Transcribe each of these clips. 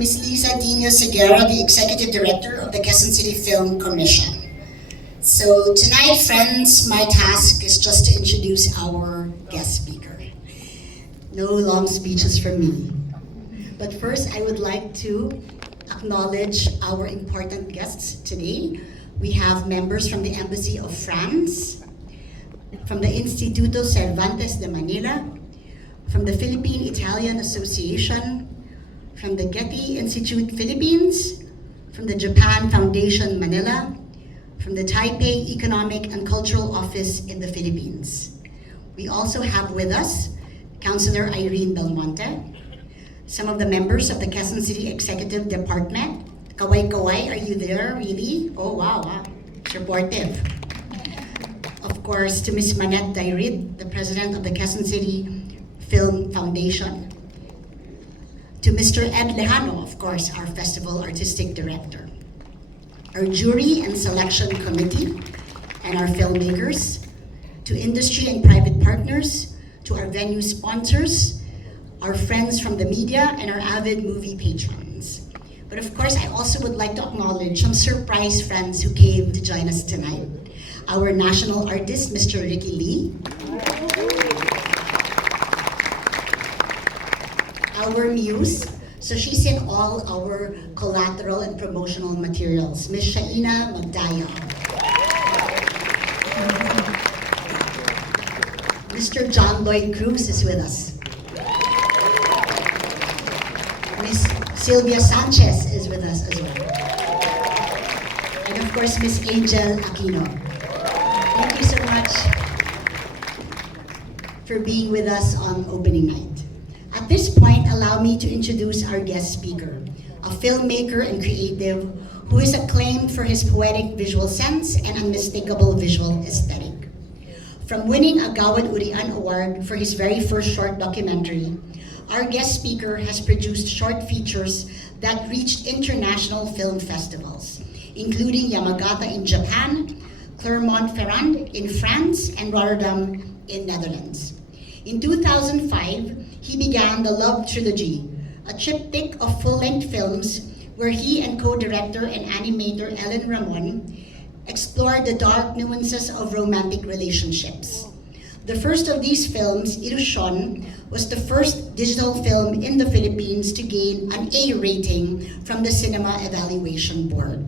Ms. Lisa Dino-Seguerra, the Executive Director of the Quezon City Film Commission. So tonight, friends, my task is just to introduce our guest speaker. No long speeches from me. But first, I would like to acknowledge our important guests today. We have members from the Embassy of France, from the Instituto Cervantes de Manila, from the Philippine-Italian Association, from the Getty Institute Philippines, from the Japan Foundation Manila, from the Taipei Economic and Cultural Office in the Philippines. We also have with us Councilor Irene Belmonte, some of the members of the Quezon City Executive Department. Kaway, are you there, really? Oh, wow, supportive. Of course, to Ms. Manette Dairid, the President of the Quezon City Film Foundation. To Mr. Ed Lejano, of course, our Festival Artistic Director. Our jury and selection committee and our filmmakers. To industry and private partners, to our venue sponsors, our friends from the media, and our avid movie patrons. But of course, I also would like to acknowledge some surprise friends who came to join us tonight. Our national artist, Mr. Ricky Lee. Our muse, so she's in all our collateral and promotional materials, Ms. Shaina Magdaya. Mr. John Lloyd Cruz is with us. Ms. Sylvia Sanchez is with us as well. And of course, Ms. Angel Aquino. Thank you so much for being with us on opening night. At this point, allow me to introduce our guest speaker, a filmmaker and creative who is acclaimed for his poetic visual sense and unmistakable visual aesthetic. From winning a Gawad Urian Award for his very first short documentary, our guest speaker has produced short features that reached international film festivals, including Yamagata in Japan, Clermont-Ferrand in France, and Rotterdam in Netherlands. In 2005, he began the Love Trilogy, a triptych of full-length films where he and co-director and animator Ellen Ramon explored the dark nuances of romantic relationships. The first of these films, Ilusyon, was the first digital film in the Philippines to gain an A rating from the Cinema Evaluation Board.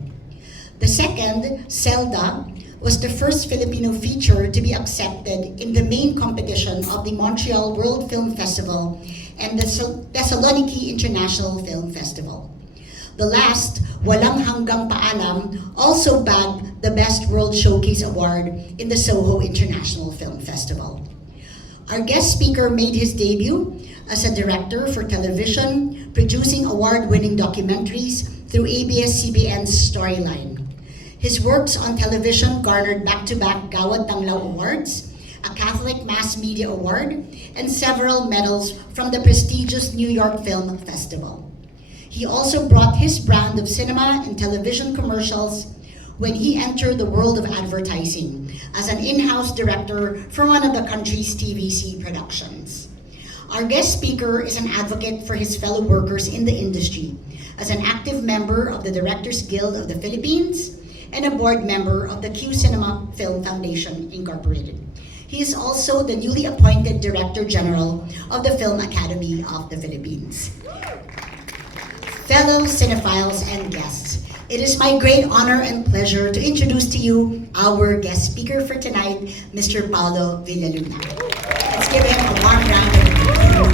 The second, Zelda, was the first Filipino feature to be accepted in the main competition of the Montreal World Film Festival and the Thessaloniki International Film Festival. The last, Walang Hanggang Paalam, also bagged the Best World Showcase Award in the Soho International Film Festival. Our guest speaker made his debut as a director for television, producing award-winning documentaries through ABS-CBN's Storyline. His works on television garnered back-to-back Gawad Tanglaw Awards, a Catholic Mass Media Award, and several medals from the prestigious New York Film Festival. He also brought his brand of cinema and television commercials when he entered the world of advertising as an in-house director for one of the country's TVC productions. Our guest speaker is an advocate for his fellow workers in the industry, as an active member of the Directors Guild of the Philippines, and a board member of the QCinema Film Foundation, Incorporated. He is also the newly appointed Director General of the Film Academy of the Philippines. Fellow cinephiles and guests, it is my great honor and pleasure to introduce to you our guest speaker for tonight, Mr. Paulo Villaluna. Let's give him a warm round of applause.